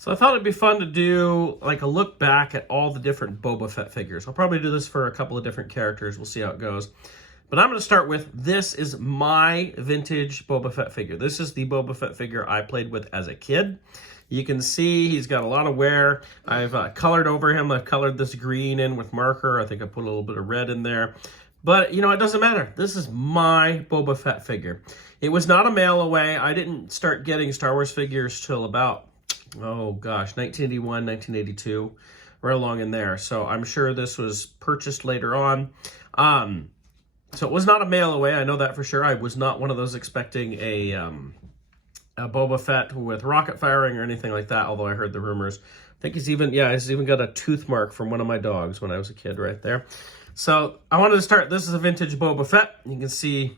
So I thought it'd be fun to do like a look back at all the different Boba Fett figures. I'll probably do this for a couple of different characters. We'll see how it goes. But I'm going to start with, this is my vintage Boba Fett figure. This is the Boba Fett figure I played with as a kid. You can see he's got a lot of wear. I've colored over him. I've colored this green in with marker. I think I put a little bit of red in there. But, you know, it doesn't matter. This is my Boba Fett figure. It was not a mail away. I didn't start getting Star Wars figures till about, oh gosh, 1981, 1982, right along in there. So I'm sure this was purchased later on. So it was not a mail away. I know that for sure. I was not one of those expecting a Boba Fett with rocket firing or anything like that, although I heard the rumors. I think he's even got a tooth mark from one of my dogs when I was a kid right there. So I wanted to start, this is a vintage Boba Fett. You can see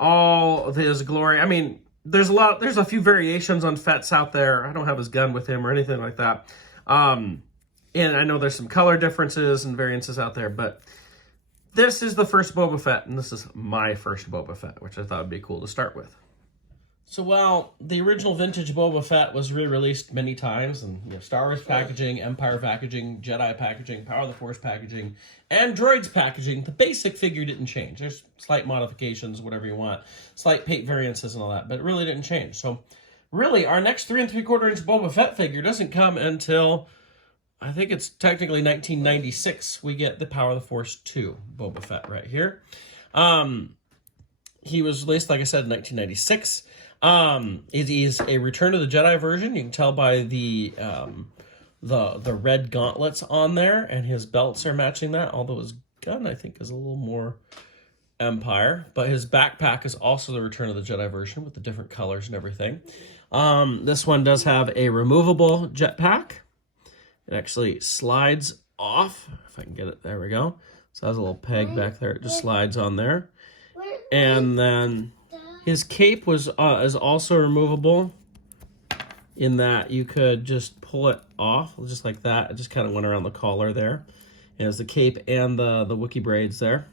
all of his glory. I mean, there's a few variations on Fett's out there. I don't have his gun with him or anything like that. And I know there's some color differences and variances out there, but this is the first Boba Fett, and this is my first Boba Fett, which I thought would be cool to start with. So while the original vintage Boba Fett was re-released many times, and Star Wars packaging, Empire packaging, Jedi packaging, Power of the Force packaging, and Droids packaging, the basic figure didn't change. There's slight modifications, whatever you want, slight paint variances and all that, but it really didn't change. So really, our next 3 3/4 inch Boba Fett figure doesn't come until, I think it's technically 1996. We get the Power of the Force 2 Boba Fett right here. He was released, like I said, in 1996. It is a Return of the Jedi version. You can tell by the red gauntlets on there, and his belts are matching that, although his gun, I think, is a little more Empire. But his backpack is also the Return of the Jedi version with the different colors and everything. This one does have a removable jetpack. It actually slides off, if I can get it. There we go. So it has a little peg back there. It just slides on there. And then his cape is also removable, in that you could just pull it off just like that. It just kind of went around the collar there. It has the cape and the Wookiee braids there.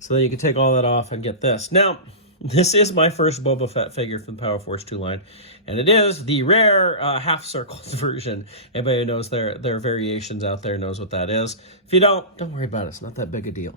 So then you can take all that off and get this. Now, this is my first Boba Fett figure from the Power Force 2 line, and it is the rare half-circled version. Anybody who knows their variations out there knows what that is. If you don't worry about it. It's not that big a deal.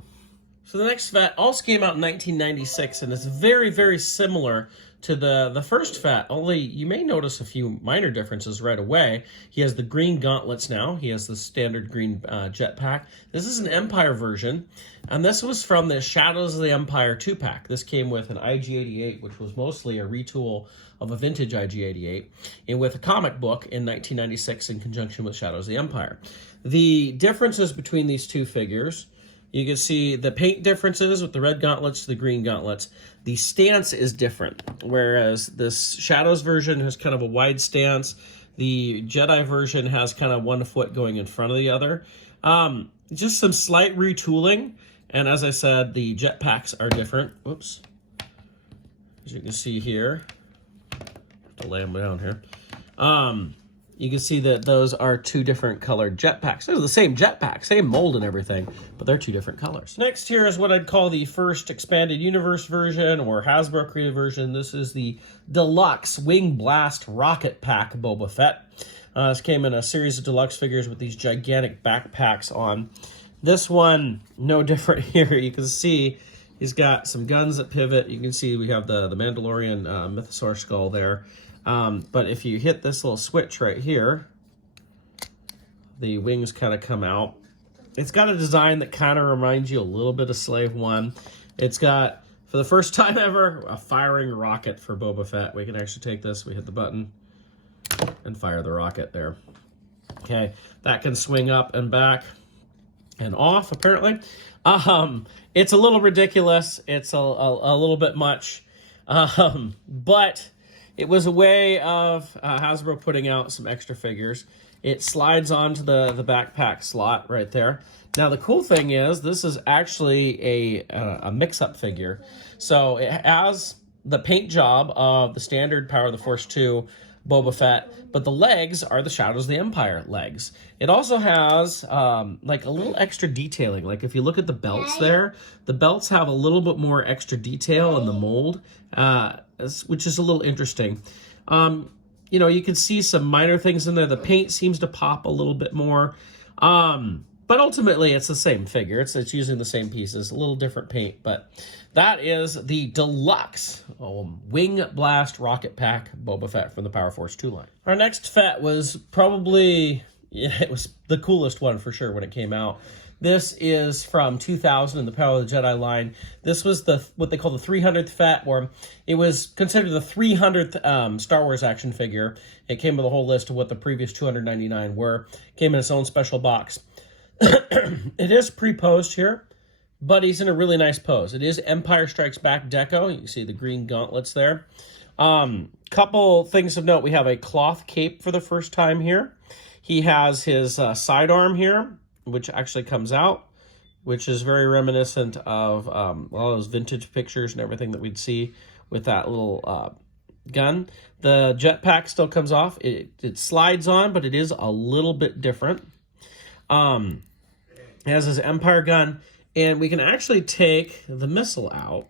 So the next Fett also came out in 1996, and it's very, very similar to the first Fett, only you may notice a few minor differences right away. He has the green gauntlets now. He has the standard green jetpack. This is an Empire version, and this was from the Shadows of the Empire 2-pack. This came with an IG-88, which was mostly a retool of a vintage IG-88, and with a comic book in 1996 in conjunction with Shadows of the Empire. The differences between these two figures, you can see the paint differences with the red gauntlets to the green gauntlets. The stance is different, whereas this Shadows version has kind of a wide stance. The Jedi version has kind of one foot going in front of the other. Just some slight retooling, and as I said, the jetpacks are different. Oops. As you can see here, to lay them down here. You can see that those are two different colored jetpacks. They're the same jetpack, same mold and everything, but they're two different colors. Next here is what I'd call the first expanded universe version, or Hasbro created version. This is the Deluxe Wing Blast Rocket Pack Boba Fett. This came in a series of deluxe figures with these gigantic backpacks on. This one, no different here. You can see he's got some guns that pivot. You can see we have the Mandalorian Mythosaur skull there. But if you hit this little switch right here, the wings kind of come out. It's got a design that kind of reminds you a little bit of Slave One. It's got, for the first time ever, a firing rocket for Boba Fett. We can actually take this, we hit the button, and fire the rocket there. Okay, that can swing up and back and off, apparently. It's a little ridiculous. It's a little bit much. But it was a way of Hasbro putting out some extra figures. It slides onto the backpack slot right there. Now, the cool thing is this is actually a mix-up figure. So it has the paint job of the standard Power of the Force 2 Boba Fett, but the legs are the Shadows of the Empire legs. It also has like a little extra detailing. Like if you look at the belts there, the belts have a little bit more extra detail in the mold, which is a little interesting. you know, you can see some minor things in there. The paint seems to pop a little bit more. But ultimately, it's the same figure. It's using the same pieces, a little different paint. But that is the Deluxe Wing Blast Rocket Pack Boba Fett from the Power Force 2 line. Our next Fett was probably, yeah, it was the coolest one for sure when it came out. This is from 2000 in the Power of the Jedi line. This was what they call the 300th Fett, or it was considered the 300th Star Wars action figure. It came with a whole list of what the previous 299 were. Came in its own special box. It is pre-posed here, but he's in a really nice pose. It is Empire Strikes Back deco. You can see the green gauntlets there. Couple things of note. We have a cloth cape for the first time here. He has his sidearm here, which actually comes out, which is very reminiscent of all those vintage pictures and everything that we'd see with that little gun. The jetpack still comes off. It slides on, but it is a little bit different. It has his Empire gun, and we can actually take the missile out.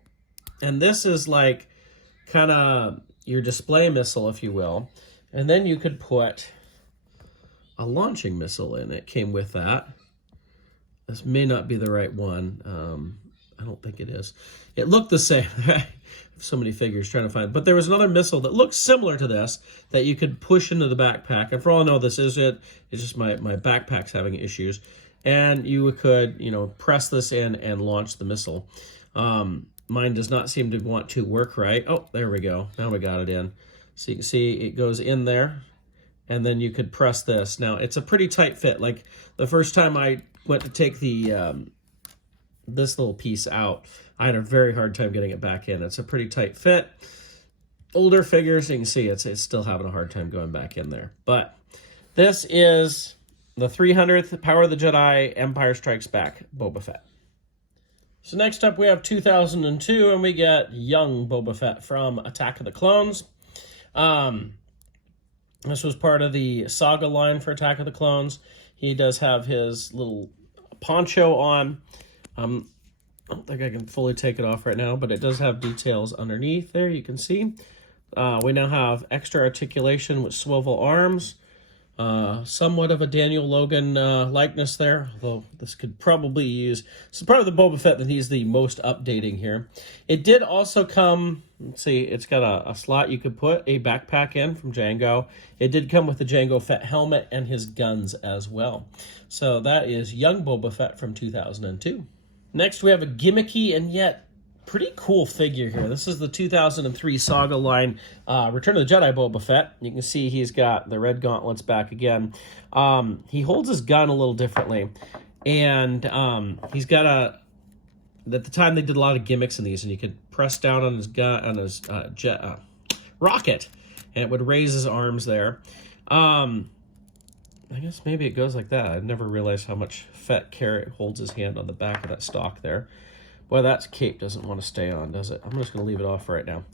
And this is like kind of your display missile, if you will. And then you could put a launching missile in. It came with that. This may not be the right one. I don't think it is. It looked the same. So many figures trying to find it. But there was another missile that looked similar to this that you could push into the backpack. And for all I know, this is it. It's just my backpack's having issues. And you could, you know, press this in and launch the missile. Mine does not seem to want to work right. Oh, there we go. Now we got it in. So you can see it goes in there. And then you could press this. Now, it's a pretty tight fit. Like, the first time I went to take the this little piece out, I had a very hard time getting it back in. It's a pretty tight fit. Older figures, you can see it's still having a hard time going back in there. But this is the 300th Power of the Jedi Empire Strikes Back Boba Fett. So next up we have 2002, and we get young Boba Fett from Attack of the Clones. This was part of the Saga line for Attack of the Clones. He does have his little poncho on. I don't think I can fully take it off right now, but it does have details underneath there, you can see. We now have extra articulation with swivel arms. Somewhat of a Daniel Logan likeness there, although this could probably use... This is probably the Boba Fett that he's the most updating here. It did also come... Let's see, it's got a slot you could put a backpack in from Jango. It did come with the Jango Fett helmet and his guns as well. So that is young Boba Fett from 2002. Next, we have a gimmicky and yet pretty cool figure here. This is the 2003 Saga line Return of the Jedi Boba Fett. You can see he's got the red gauntlets back again. He holds his gun a little differently. And he's got a... At the time, they did a lot of gimmicks in these, and you could press down on his gun, on his rocket, and it would raise his arms there. I guess maybe it goes like that. I've never realized how much Fett holds his hand on the back of that stock there. Boy, that cape doesn't want to stay on, does it? I'm just going to leave it off right now.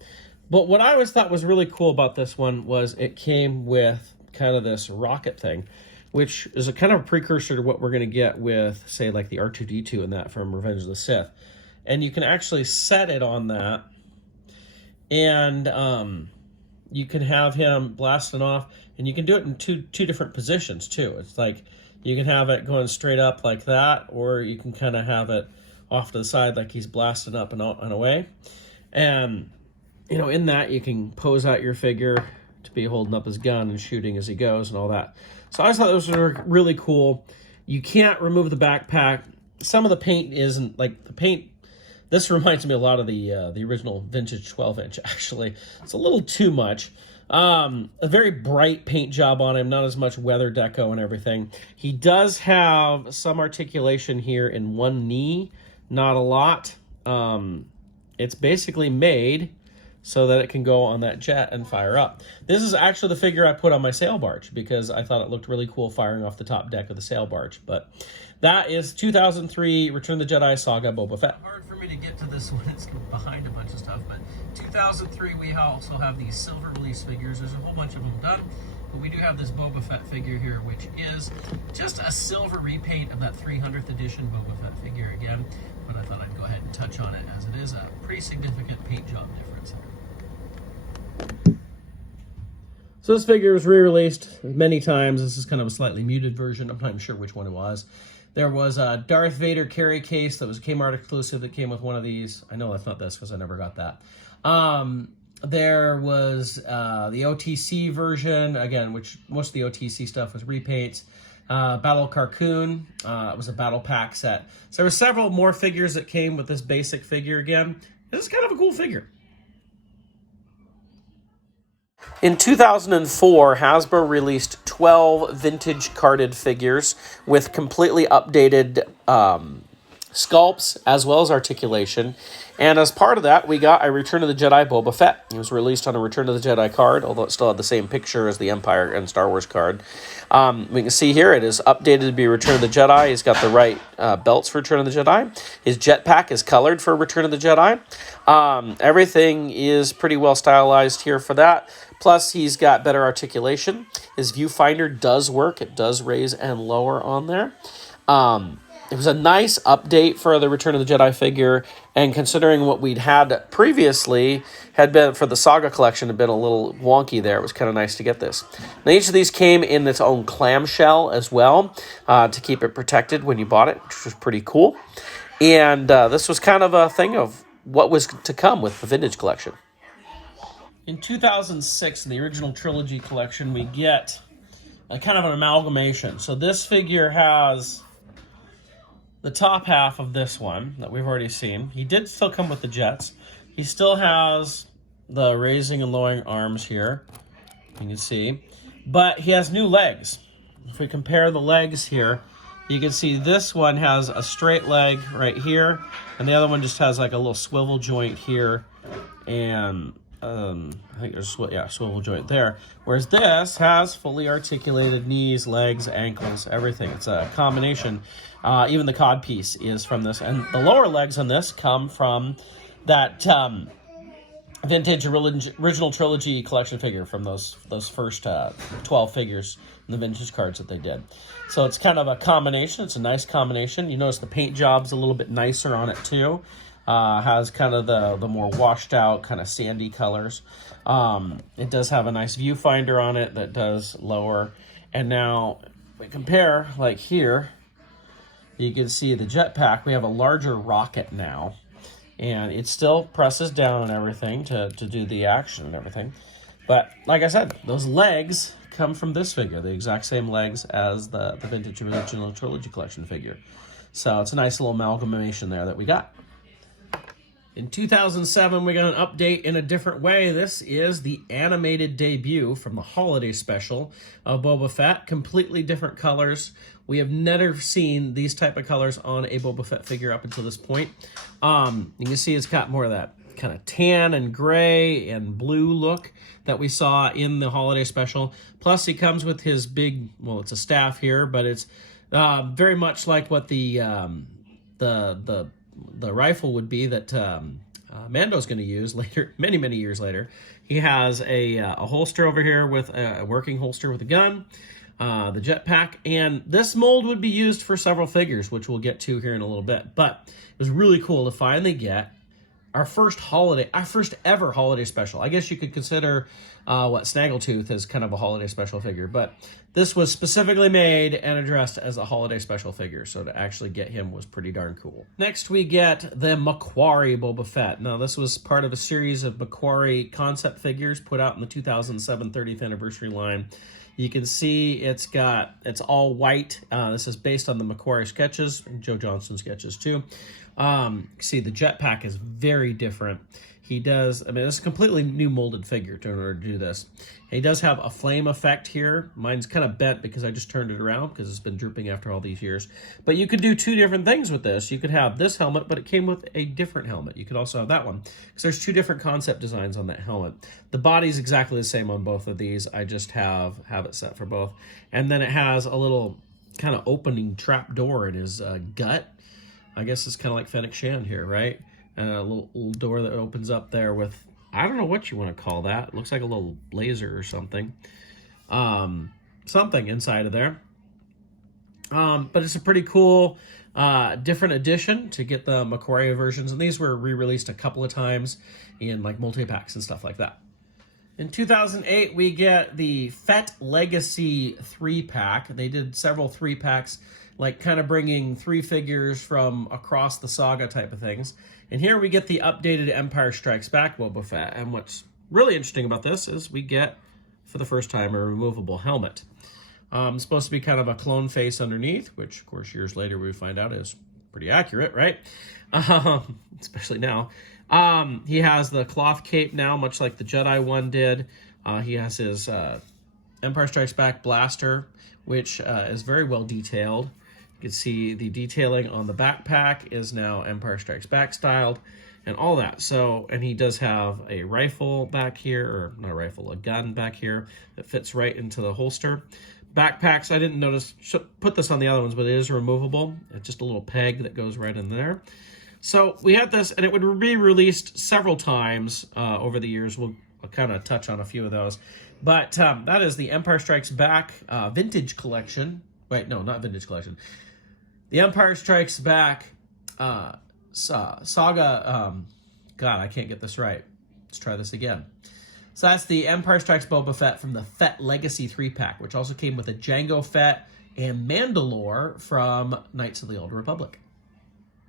But what I always thought was really cool about this one was it came with kind of this rocket thing, which is a kind of a precursor to what we're going to get with, say, like the R2-D2 and that from Revenge of the Sith. And you can actually set it on that, and you can have him blasting off, and you can do it in two different positions, too. It's like you can have it going straight up like that, or you can kind of have it off to the side like he's blasting up and away. And, you know, in that, you can pose out your figure to be holding up his gun and shooting as he goes and all that. So I just thought those were really cool. You can't remove the backpack. Some of the paint isn't, like, the paint... This reminds me a lot of the original vintage 12-inch, actually. It's a little too much. A very bright paint job on him, not as much weather deco and everything. He does have some articulation here in one knee, not a lot. It's basically made so that it can go on that jet and fire up. This is actually the figure I put on my sail barge because I thought it looked really cool firing off the top deck of the sail barge. But that is 2003 Return of the Jedi Saga Boba Fett. Hard for me to get to this one. It's behind a bunch of stuff. But 2003, we also have these silver release figures. There's a whole bunch of them done. But we do have this Boba Fett figure here, which is just a silver repaint of that 300th edition Boba Fett figure again. But I thought I'd go ahead and touch on it, as it is a pretty significant paint job difference. So this figure was re-released many times. This is kind of a slightly muted version. I'm not even sure which one it was. There was a Darth Vader carry case that was a Kmart exclusive that came with one of these. I know that's not this because I never got that. There was the OTC version, again, which most of the OTC stuff was repaints. Battle Carcoon, it was a battle pack set. So there were several more figures that came with this basic figure again. This is kind of a cool figure. In 2004, Hasbro released 12 vintage carded figures with completely updated sculpts as well as articulation. And as part of that, we got a Return of the Jedi Boba Fett. It was released on a Return of the Jedi card, although it still had the same picture as the Empire and Star Wars card. We can see here it is updated to be Return of the Jedi. He's got the right belts for Return of the Jedi. His jetpack is colored for Return of the Jedi. Everything is pretty well stylized here for that. Plus, he's got better articulation. His viewfinder does work. It does raise and lower on there. It was a nice update for the Return of the Jedi figure, and considering what we'd had previously had been for the Saga collection had been a little wonky there. It was kind of nice to get this. Now, each of these came in its own clamshell as well to keep it protected when you bought it, which was pretty cool. And this was kind of a thing of what was to come with the vintage collection. In 2006, in the original trilogy collection, we get a kind of an amalgamation. So this figure has the top half of this one that we've already seen. He did still come with the jets. He still has the raising and lowering arms here, you can see. But he has new legs. If we compare the legs here, you can see this one has a straight leg right here, and the other one just has like a little swivel joint here, and I think there's swivel joint there. Whereas this has fully articulated knees, legs, ankles, everything. It's a combination. Even the cod piece is from this, and the lower legs on this come from that vintage original trilogy collection figure from those first 12 figures in the vintage cards that they did. So it's kind of a combination. It's a nice combination. You notice the paint job's a little bit nicer on it too. Has kind of the more washed out kind of sandy colors. It does have a nice viewfinder on it that does lower. And now we compare, like here, you can see the jetpack. We have a larger rocket now, and it still presses down and everything to do the action and everything. But like I said, those legs come from this figure, the exact same legs as the vintage original trilogy collection figure. So it's a nice little amalgamation there that we got. In 2007, we got an update in a different way. This is the animated debut from the holiday special of Boba Fett. Completely different colors. We have never seen these type of colors on a Boba Fett figure up until this point. You can see it's got more of that kind of tan and gray and blue look that we saw in the holiday special. Plus, he comes with his big, well, it's a staff here, but it's very much like what the rifle would be that Mando's going to use later, many years later. He has a holster over here with a working holster with a gun, the jetpack, and this mold would be used for several figures, which we'll get to here in a little bit. But it was really cool to finally get our first ever holiday special. I guess you could consider Snaggletooth as kind of a holiday special figure, but this was specifically made and addressed as a holiday special figure, so to actually get him was pretty darn cool. Next, we get the McQuarrie Boba Fett. Now, this was part of a series of McQuarrie Concept figures put out in the 2007 30th anniversary line. You can see it's all white. This is based on the McQuarrie sketches, and Joe Johnston sketches too. See, the jetpack is very different. He does, I mean, it's a completely new molded figure in order to do this. He does have a flame effect here. Mine's kind of bent because I just turned it around because it's been drooping after all these years. But you could do two different things with this. You could have this helmet, but it came with a different helmet. You could also have that one because there's two different concept designs on that helmet. The body's exactly the same on both of these. I just have it set for both. And then it has a little kind of opening trap door in his gut. I guess it's kind of like Fennec Shand here, right? And a little door that opens up there with, I don't know what you want to call that. It looks like a little laser or something. Something inside of there. But it's a pretty cool different edition to get the McQuarrie versions. And these were re-released a couple of times in like multi-packs and stuff like that. In 2008, we get the Fett Legacy 3-pack. They did several 3-packs, like kind of bringing 3 figures from across the saga type of things. And here we get the updated Empire Strikes Back Boba Fett. And what's really interesting about this is we get, for the first time, a removable helmet. It's supposed to be kind of a clone face underneath, which, of course, years later we find out is pretty accurate, right? Especially now. He has the cloth cape now, much like the Jedi one did. He has his Empire Strikes Back blaster, which is very well detailed. You can see the detailing on the backpack is now Empire Strikes Back styled and all that. So, and he does have a rifle back here, or not a rifle, a gun back here that fits right into the holster. Backpacks, I didn't notice, should put this on the other ones, but it is removable. It's just a little peg that goes right in there. So we had this, and it would be released several times over the years. We'll kind of touch on a few of those. But that is the Empire Strikes Back Vintage Collection. Wait, no, not Vintage Collection. The Empire Strikes Back Saga... God, I can't get this right. Let's try this again. So that's the Empire Strikes Boba Fett from the Fett Legacy 3-pack, which also came with a Jango Fett and Mandalore from Knights of the Old Republic.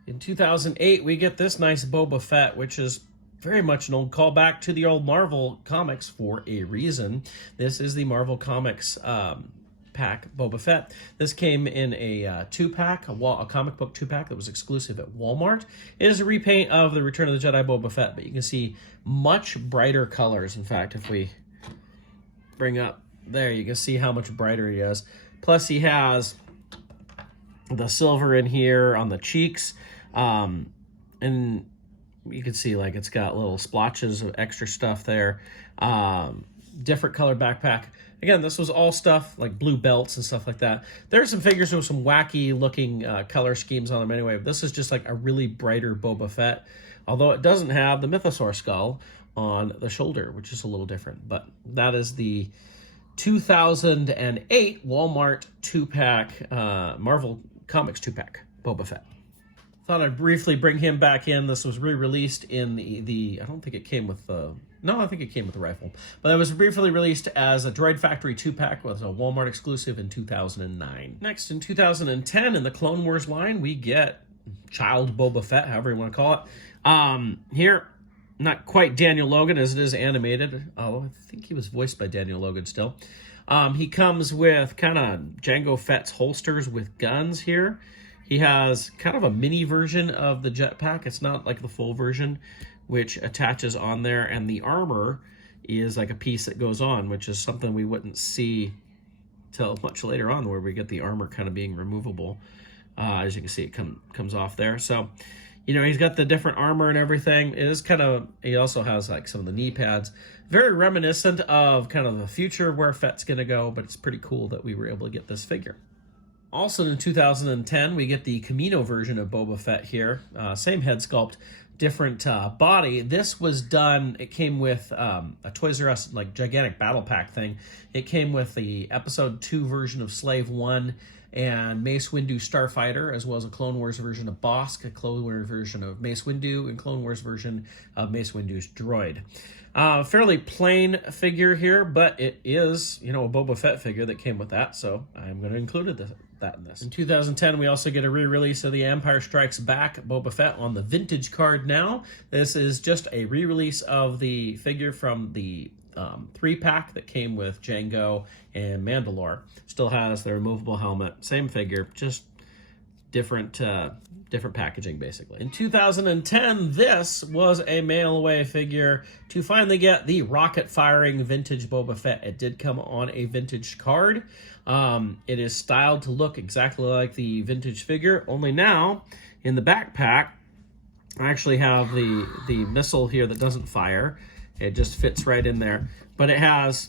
In 2008, we get this nice Boba Fett, which is very much an old callback to the old Marvel Comics for a reason. This is the Marvel Comics pack Boba Fett. This came in a 2-pack, a comic book 2-pack that was exclusive at Walmart. It is a repaint of the Return of the Jedi Boba Fett, but you can see much brighter colors. In fact, if we bring up there, you can see how much brighter he is. Plus, he has the silver in here on the cheeks, and you can see like it's got little splotches of extra stuff there. Different color backpack. Again, this was all stuff like blue belts and stuff like that. There's some figures with some wacky looking color schemes on them anyway. But this is just like a really brighter Boba Fett, although it doesn't have the Mythosaur skull on the shoulder, which is a little different. But that is the 2008 Walmart 2-pack Marvel Comics 2-pack Boba Fett. Thought I'd briefly bring him back in. This was re-released in the I don't think it came with the... No, I think it came with the rifle. But it was briefly released as a Droid Factory 2-pack with a Walmart exclusive in 2009. Next, in 2010, in the Clone Wars line, we get Child Boba Fett, however you want to call it. Here, not quite Daniel Logan as it is animated. Oh, I think he was voiced by Daniel Logan still. He comes with kind of Jango Fett's holsters with guns here. He has kind of a mini version of the jetpack. It's not like the full version, which attaches on there, and the armor is like a piece that goes on, which is something we wouldn't see till much later on, where we get the armor kind of being removable. As you can see, it comes off there. So, you know, he's got the different armor and everything. It is kind of, he also has like some of the knee pads. Very reminiscent of kind of the future where Fett's going to go, but it's pretty cool that we were able to get this figure. Also in 2010, we get the Camino version of Boba Fett here. Same head sculpt, different body. This was done, it came with a Toys R Us like gigantic battle pack thing. It came with the episode 2 version of Slave 1 and Mace Windu Starfighter, as well as a Clone Wars version of Bosk, a Clone Wars version of Mace Windu, and Clone Wars version of Mace Windu's droid. Fairly plain figure here, but it is, you know, a Boba Fett figure that came with that, so I'm going to include that in this. In 2010, we also get a re-release of the Empire Strikes Back Boba Fett on the vintage card now. This is just a re-release of the figure from the 3-pack that came with Jango and Mandalore. Still has the removable helmet, same figure, just different packaging basically. In 2010, this was a mail-away figure to finally get the rocket-firing vintage Boba Fett. It did come on a vintage card. It is styled to look exactly like the vintage figure, only now in the backpack I actually have the missile here that doesn't fire. It just fits right in there, but it has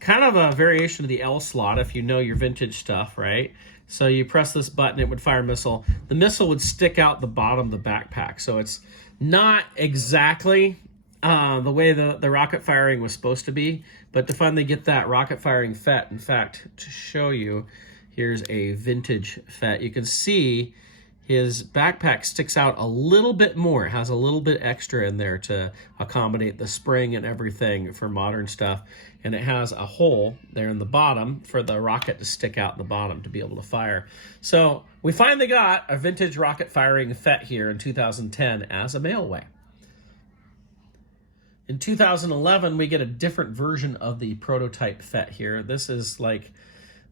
kind of a variation of the L slot if you know your vintage stuff, right? So you press this button, it would fire a missile. The missile would stick out the bottom of the backpack, so it's not exactly the way the rocket firing was supposed to be, but to finally get that rocket firing Fett, in fact, to show you, here's a vintage Fett. You can see his backpack sticks out a little bit more. It has a little bit extra in there to accommodate the spring and everything for modern stuff. And it has a hole there in the bottom for the rocket to stick out in the bottom to be able to fire. So we finally got a vintage rocket firing Fett here in 2010 as a mailaway. In 2011, we get a different version of the prototype Fett here. This is like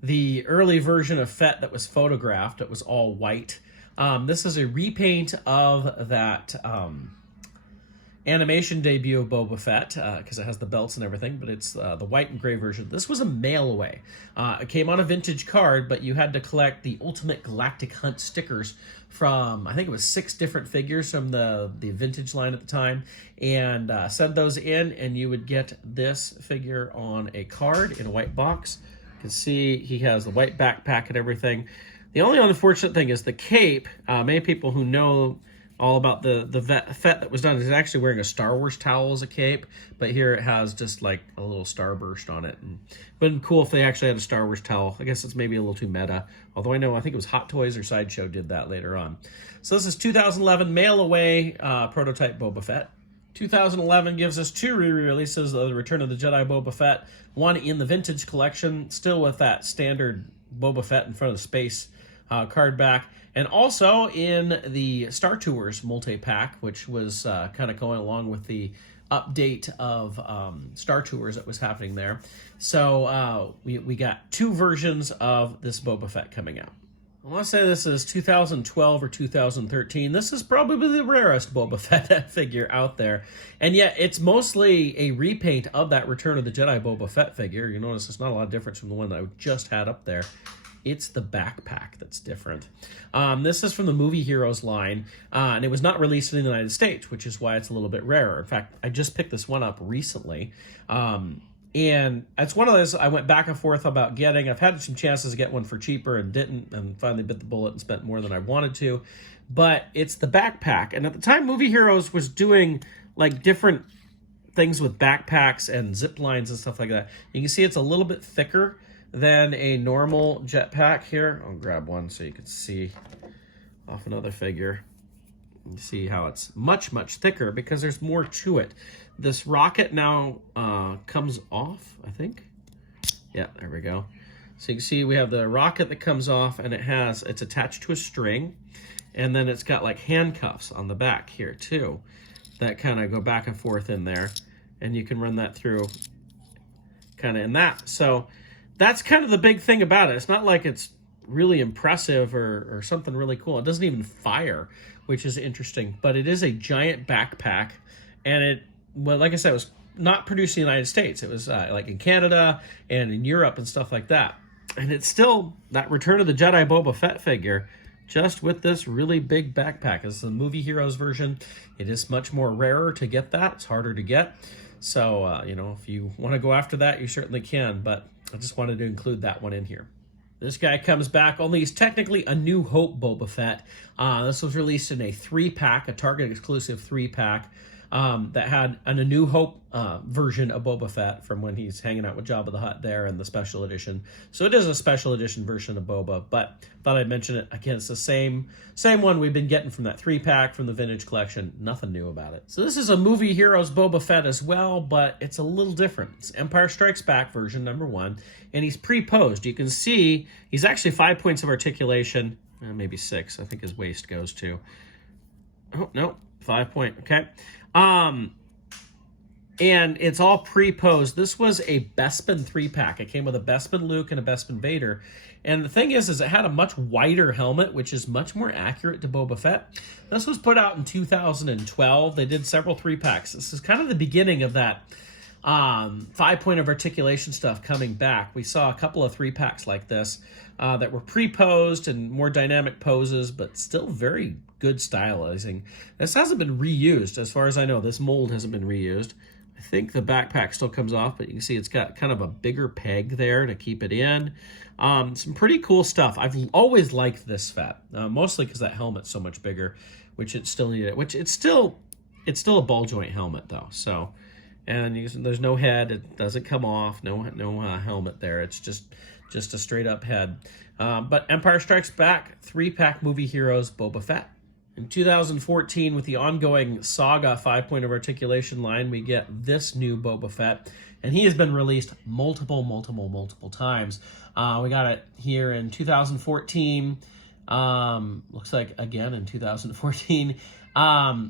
the early version of Fett that was photographed. It was all white. This is a repaint of that animation debut of Boba Fett, because it has the belts and everything, but it's the white and gray version. This was a mail-away. It came on a vintage card, but you had to collect the Ultimate Galactic Hunt stickers from, I think it was 6 different figures from the vintage line at the time, and send those in, and you would get this figure on a card in a white box. You can see he has the white backpack and everything. The only unfortunate thing is the cape. Many people who know all about the Fett that was done is actually wearing a Star Wars towel as a cape, but here it has just like a little starburst on it. And it would have been cool if they actually had a Star Wars towel. I guess it's maybe a little too meta, although I think it was Hot Toys or Sideshow did that later on. So this is 2011 mail-away prototype Boba Fett. 2011 gives us 2 re-releases of the Return of the Jedi Boba Fett, one in the vintage collection, still with that standard Boba Fett in front of the space card back, and also in the Star Tours multi-pack, which was kind of going along with the update of Star Tours that was happening there. So we got 2 versions of this Boba Fett coming out. I want to say this is 2012 or 2013. This is probably the rarest Boba Fett figure out there. And yet it's mostly a repaint of that Return of the Jedi Boba Fett figure. You notice it's not a lot of difference from the one that I just had up there. It's the backpack that's different. This is from the Movie Heroes line, and it was not released in the United States, which is why it's a little bit rarer. In fact, I just picked this one up recently. And it's one of those I went back and forth about getting. I've had some chances to get one for cheaper and didn't, and finally bit the bullet and spent more than I wanted to. But it's the backpack. And at the time, Movie Heroes was doing like different things with backpacks and zip lines and stuff like that. You can see it's a little bit thicker than a normal jetpack here. I'll grab one so you can see off another figure. You see how it's much, much thicker because there's more to it. This rocket now comes off, I think. Yeah, there we go. So you can see we have the rocket that comes off, and it's attached to a string, and then it's got like handcuffs on the back here too that kind of go back and forth in there, and you can run that through kind of in that. So that's kind of the big thing about it. It's not like it's really impressive or something really cool. It doesn't even fire, which is interesting. But it is a giant backpack, and well, like I said, it was not produced in the United States. It was like in Canada and in Europe and stuff like that. And it's still that Return of the Jedi Boba Fett figure, just with this really big backpack. This is the Movie Heroes version. It is much more rarer to get that. It's harder to get. So, if you want to go after that, you certainly can. But I just wanted to include that one in here. This guy comes back, only he's technically a New Hope Boba Fett. This was released in a 3-pack, a Target exclusive 3-pack. That had a New Hope version of Boba Fett from when he's hanging out with Jabba the Hutt there in the special edition. So it is a special edition version of Boba, but thought I'd mention it. Again, it's the same one we've been getting from that 3-pack from the vintage collection. Nothing new about it. So this is a Movie Heroes Boba Fett as well, but it's a little different. It's Empire Strikes Back version #1, and he's pre-posed. You can see he's actually 5 points of articulation, maybe 6. I think his waist goes to. Oh, no, 5 point, okay. And it's all pre-posed. This was a Bespin 3-pack. It came with a Bespin Luke and a Bespin Vader. And the thing is it had a much wider helmet, which is much more accurate to Boba Fett. This was put out in 2012. They did several 3-packs. This is kind of the beginning of that 5-point of articulation stuff coming back. We saw a couple of 3-packs like this that were pre-posed and more dynamic poses, but still very good stylizing. This hasn't been reused. As far as I know, this mold hasn't been reused. I think the backpack still comes off, but you can see it's got kind of a bigger peg there to keep it in. Some pretty cool stuff. I've always liked this Fett, mostly because that helmet's so much bigger, which it still needed. Which it's still a ball joint helmet though. So, and there's no head. It doesn't come off. No helmet there. It's just a straight up head. But Empire Strikes Back 3-pack movie heroes Boba Fett. In 2014, with the ongoing Saga 5-point of articulation line, we get this new Boba Fett, and he has been released multiple times. We got it here in 2014. Looks like again in 2014.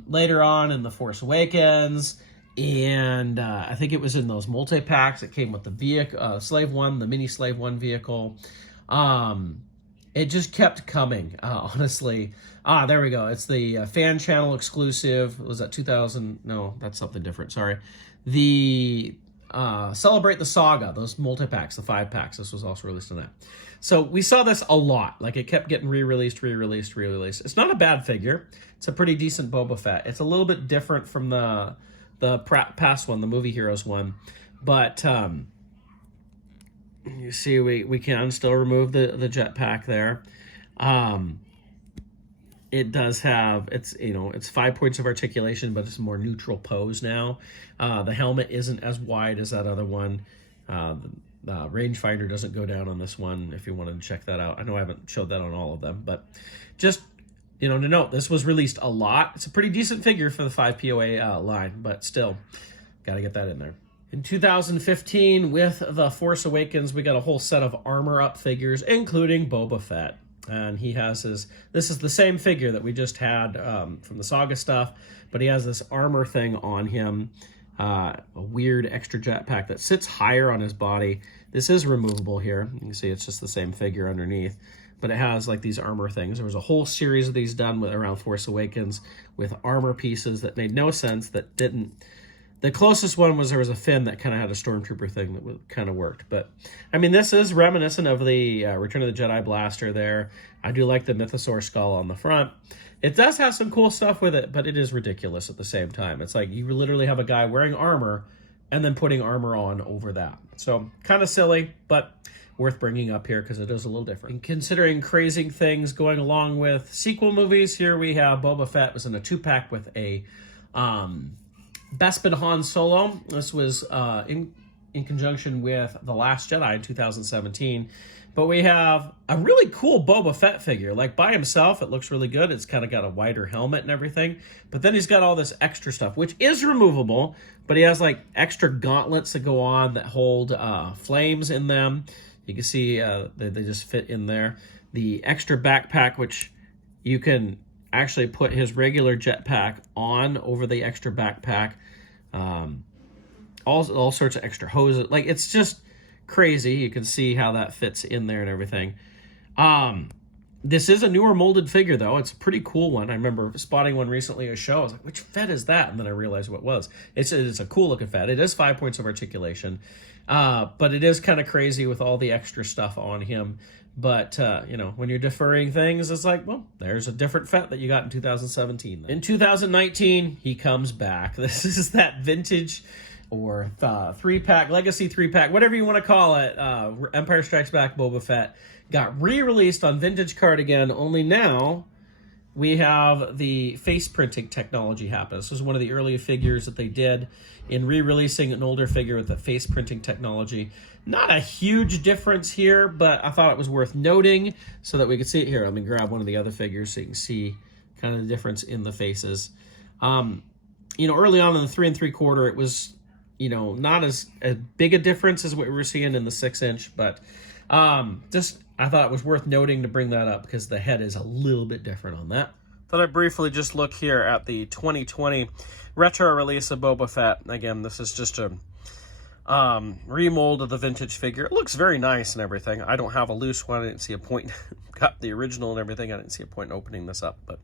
Later on in The Force Awakens, and I think it was in those multi-packs. It came with the vehicle, Slave One, the mini Slave One vehicle. It just kept coming, honestly. There we go. It's the fan channel exclusive. Was that 2000? No, that's something different. Sorry. The Celebrate the Saga, those multi-packs, the 5-packs. This was also released on that. So we saw this a lot. Like, it kept getting re-released. It's not a bad figure. It's a pretty decent Boba Fett. It's a little bit different from the past one, the Movie Heroes one. But you see, we can still remove the jetpack there. It does have, it's 5 points of articulation, but it's a more neutral pose now. The helmet isn't as wide as that other one. The rangefinder doesn't go down on this one, if you wanted to check that out. I know I haven't showed that on all of them, but just, to note, this was released a lot. It's a pretty decent figure for the 5 POA line, but still, got to get that in there. In 2015, with The Force Awakens, we got a whole set of Armor Up figures, including Boba Fett. And he has this is the same figure that we just had from the Saga stuff, but he has this armor thing on him, a weird extra jetpack that sits higher on his body. This is removable here. You can see it's just the same figure underneath, but it has like these armor things. There was a whole series of these done around Force Awakens with armor pieces that made no sense, that didn't. The closest one was there was a fin that kind of had a stormtrooper thing that kind of worked. But, I mean, this is reminiscent of the Return of the Jedi blaster there. I do like the Mythosaur skull on the front. It does have some cool stuff with it, but it is ridiculous at the same time. It's like you literally have a guy wearing armor and then putting armor on over that. So, kind of silly, but worth bringing up here because it is a little different. And considering crazy things going along with sequel movies, here we have Boba Fett was in a 2-pack with a Bespin Han Solo. This was in conjunction with The Last Jedi in 2017. But we have a really cool Boba Fett figure. Like, by himself, it looks really good. It's kind of got a wider helmet and everything. But then he's got all this extra stuff, which is removable. But he has, like, extra gauntlets that go on that hold flames in them. You can see they just fit in there. The extra backpack, which you can actually put his regular jetpack on over the extra backpack. All sorts of extra hoses. Like, it's just crazy. You can see how that fits in there and everything. This is a newer molded figure, though. It's a pretty cool one. I remember spotting one recently at a show. I was like, which Fett is that? And then I realized what it was. It's a cool looking Fett. It is 5 points of articulation. But it is kind of crazy with all the extra stuff on him. But, when you're deferring things, it's like, well, there's a different Fett that you got in 2017. In 2019, he comes back. This is that vintage or 3-pack, Legacy 3-pack, whatever you want to call it. Empire Strikes Back Boba Fett got re-released on Vintage Card again, only now we have the face printing technology happen. This was one of the earlier figures that they did in re-releasing an older figure with the face printing technology. Not a huge difference here, but I thought it was worth noting so that we could see it here. Let me grab one of the other figures so you can see kind of the difference in the faces. Early on in the 3 3/4, it was, not as big a difference as what we were seeing in the 6-inch, but I thought it was worth noting to bring that up because the head is a little bit different on that. Thought I'd briefly just look here at the 2020 retro release of Boba Fett. Again, this is just a remold of the vintage figure. It looks very nice and everything. I don't have a loose one. I didn't see a point. Got the original and everything. I didn't see a point in opening this up, but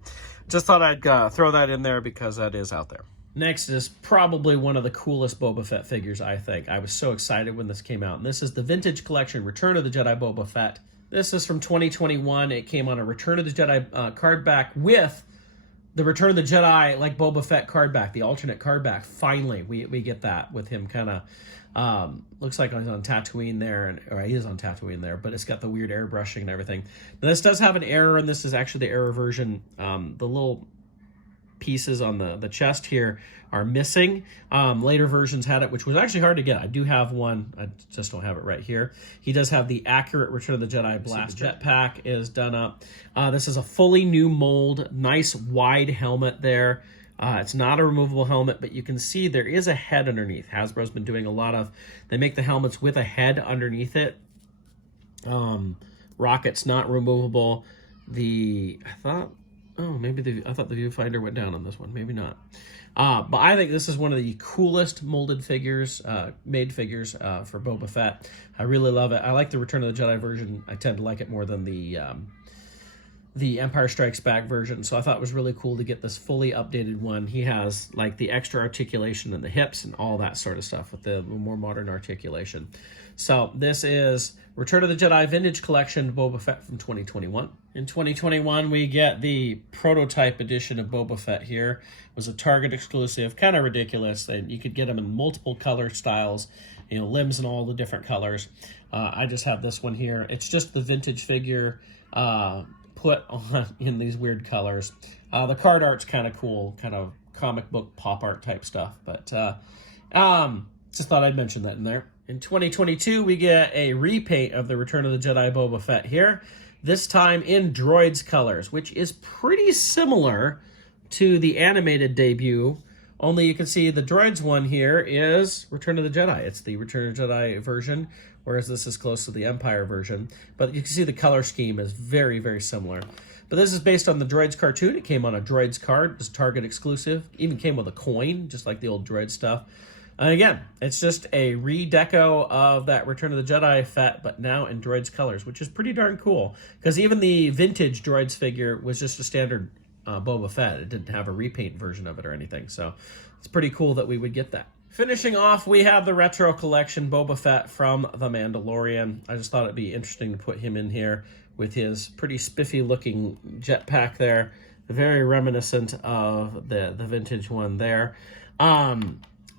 just thought I'd throw that in there because that is out there. Next is probably one of the coolest Boba Fett figures, I think. I was so excited when this came out. And this is the Vintage Collection Return of the Jedi Boba Fett. This is from 2021. It came on a Return of the Jedi card back with the Return of the Jedi, like Boba Fett card back, the alternate card back. Finally, we get that with him kind of, looks like he's on Tatooine there, or he is on Tatooine there, but it's got the weird airbrushing and everything. Now, this does have an error, and this is actually the error version. The little pieces on the chest here are missing. Later versions had it, which was actually hard to get. I do have one. I just don't have it right here. He does have the accurate Return of the Jedi blaster. Jetpack is done up. This is a fully new mold. Nice wide helmet there. It's not a removable helmet, but you can see there is a head underneath. Hasbro's been doing a lot of, they make the helmets with a head underneath it. Rocket's not removable. I thought the viewfinder went down on this one. Maybe not. But I think this is one of the coolest molded figures, made figures for Boba Fett. I really love it. I like the Return of the Jedi version. I tend to like it more than the Empire Strikes Back version, so I thought it was really cool to get this fully updated one. He has like the extra articulation in the hips and all that sort of stuff with the more modern articulation. So this is Return of the Jedi Vintage Collection Boba Fett from 2021. In 2021, we get the prototype edition of Boba Fett here. It was a Target exclusive, kind of ridiculous. And you could get them in multiple color styles, you know, limbs in all the different colors. I just have this one here. It's just the vintage figure put on in these weird colors. The card art's kind of cool, kind of comic book pop art type stuff, but just thought I'd mention that in there. In 2022, we get a repaint of the Return of the Jedi Boba Fett here, this time in Droids colors, which is pretty similar to the animated debut, only you can see the Droids one here is Return of the Jedi. It's the Return of the Jedi version, whereas this is close to the Empire version. But you can see the color scheme is very, very similar. But this is based on the Droids cartoon. It came on a Droids card. It's Target exclusive. Even came with a coin, just like the old Droid stuff. And again, it's just a redeco of that Return of the Jedi Fett, but now in Droids colors, which is pretty darn cool. Because even the vintage Droids figure was just a standard Boba Fett. It didn't have a repaint version of it or anything. So it's pretty cool that we would get that. Finishing off, we have the Retro Collection Boba Fett from The Mandalorian. I just thought it'd be interesting to put him in here with his pretty spiffy looking jetpack there. Very reminiscent of the vintage one there.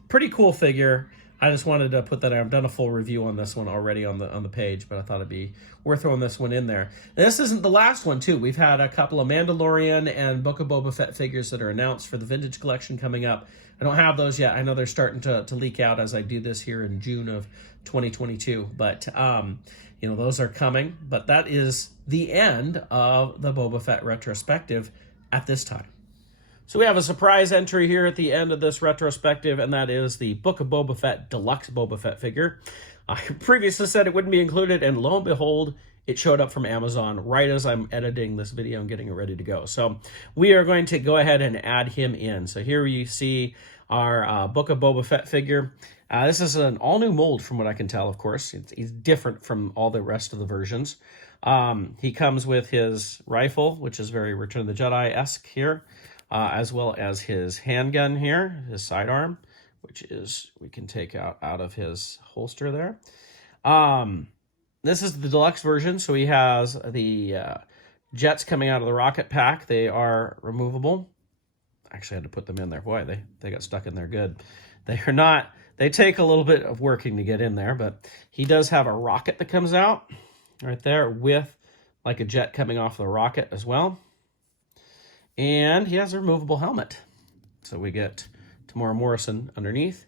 Pretty cool figure. I just wanted to put that out. I've done a full review on this one already on the page, but I thought it'd be worth throwing this one in there. And this isn't the last one, too. We've had a couple of Mandalorian and Book of Boba Fett figures that are announced for the Vintage Collection coming up. I don't have those yet. I know they're starting to leak out as I do this here in June of 2022. But, you know, those are coming. But that is the end of the Boba Fett retrospective at this time. So we have a surprise entry here at the end of this retrospective, and that is the Book of Boba Fett Deluxe Boba Fett figure. I previously said it wouldn't be included, and lo and behold, it showed up from Amazon right as I'm editing this video and getting it ready to go. So we are going to go ahead and add him in. So here you see our Book of Boba Fett figure. This is an all-new mold from what I can tell, of course. He's different from all the rest of the versions. He comes with his rifle, which is very Return of the Jedi-esque here. As well as his handgun here, his sidearm, which is we can take out of his holster there. This is the deluxe version, so he has the jets coming out of the rocket pack. They are removable. Actually, I had to put them in there. Boy, they got stuck in there good. They are not. They take a little bit of working to get in there, but he does have a rocket that comes out right there with like a jet coming off the rocket as well. And he has a removable helmet. So we get Tamora Morrison underneath.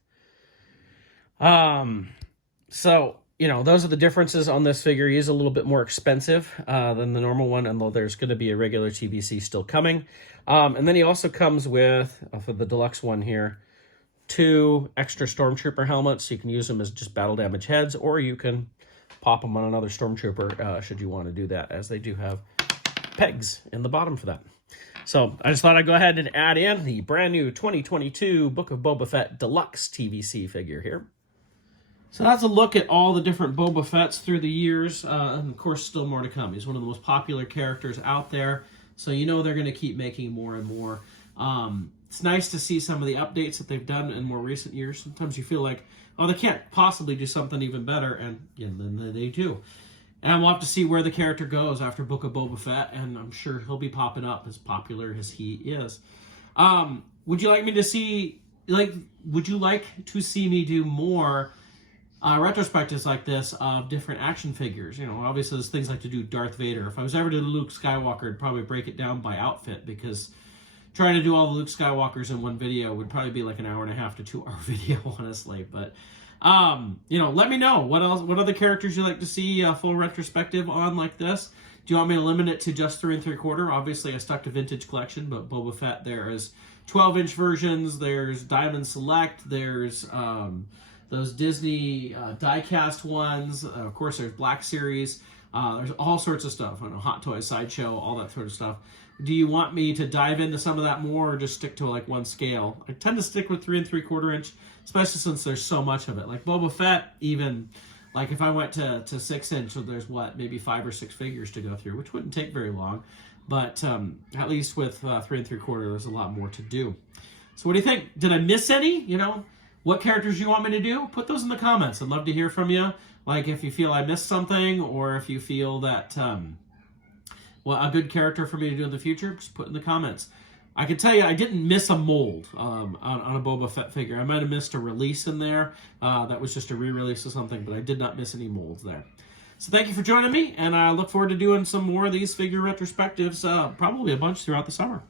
So, you know, those are the differences on this figure. He is a little bit more expensive than the normal one, although there's going to be a regular TVC still coming. And then he also comes with, for the deluxe one here, 2 extra Stormtrooper helmets. You can use them as just battle damage heads, or you can pop them on another Stormtrooper should you want to do that, as they do have pegs in the bottom for that. So I just thought I'd go ahead and add in the brand new 2022 Book of Boba Fett Deluxe TVC figure here. So that's a look at all the different Boba Fetts through the years, and of course still more to come. He's one of the most popular characters out there, so you know they're going to keep making more and more. It's nice to see some of the updates that they've done in more recent years. Sometimes you feel like, oh, they can't possibly do something even better, and yeah, then they do. And we'll have to see where the character goes after Book of Boba Fett, and I'm sure he'll be popping up as popular as he is. Would you like me to see, would you like to see me do more retrospectives like this of different action figures? You know, obviously there's things like to do Darth Vader. If I was ever to do Luke Skywalker, I'd probably break it down by outfit, because, trying to do all the Luke Skywalkers in one video would probably be like an 1.5 to 2 hour video, honestly. But you know, let me know what other characters you'd like to see a full retrospective on like this. Do you want me to limit it to just 3 3/4? Obviously, I stuck to Vintage Collection, but Boba Fett, there is 12-inch versions. There's Diamond Select. There's those Disney die-cast ones. Of course, there's Black Series. There's all sorts of stuff. I know, Hot Toys, Sideshow, all that sort of stuff. Do you want me to dive into some of that more, or just stick to like one scale? I tend to stick with 3 3/4 inch, especially since there's so much of it. Like Boba Fett, even like if I went to 6 inch, so there's what, maybe 5 or 6 figures to go through, which wouldn't take very long. But at least with 3 3/4, there's a lot more to do. So what do you think? Did I miss any? You know, what characters do you want me to do? Put those in the comments. I'd love to hear from you. Like if you feel I missed something, or if you feel that well, a good character for me to do in the future, just put in the comments. I can tell you I didn't miss a mold on a Boba Fett figure. I might have missed a release in there. That was just a re-release of something, but I did not miss any molds there. So thank you for joining me, and I look forward to doing some more of these figure retrospectives, probably a bunch throughout the summer.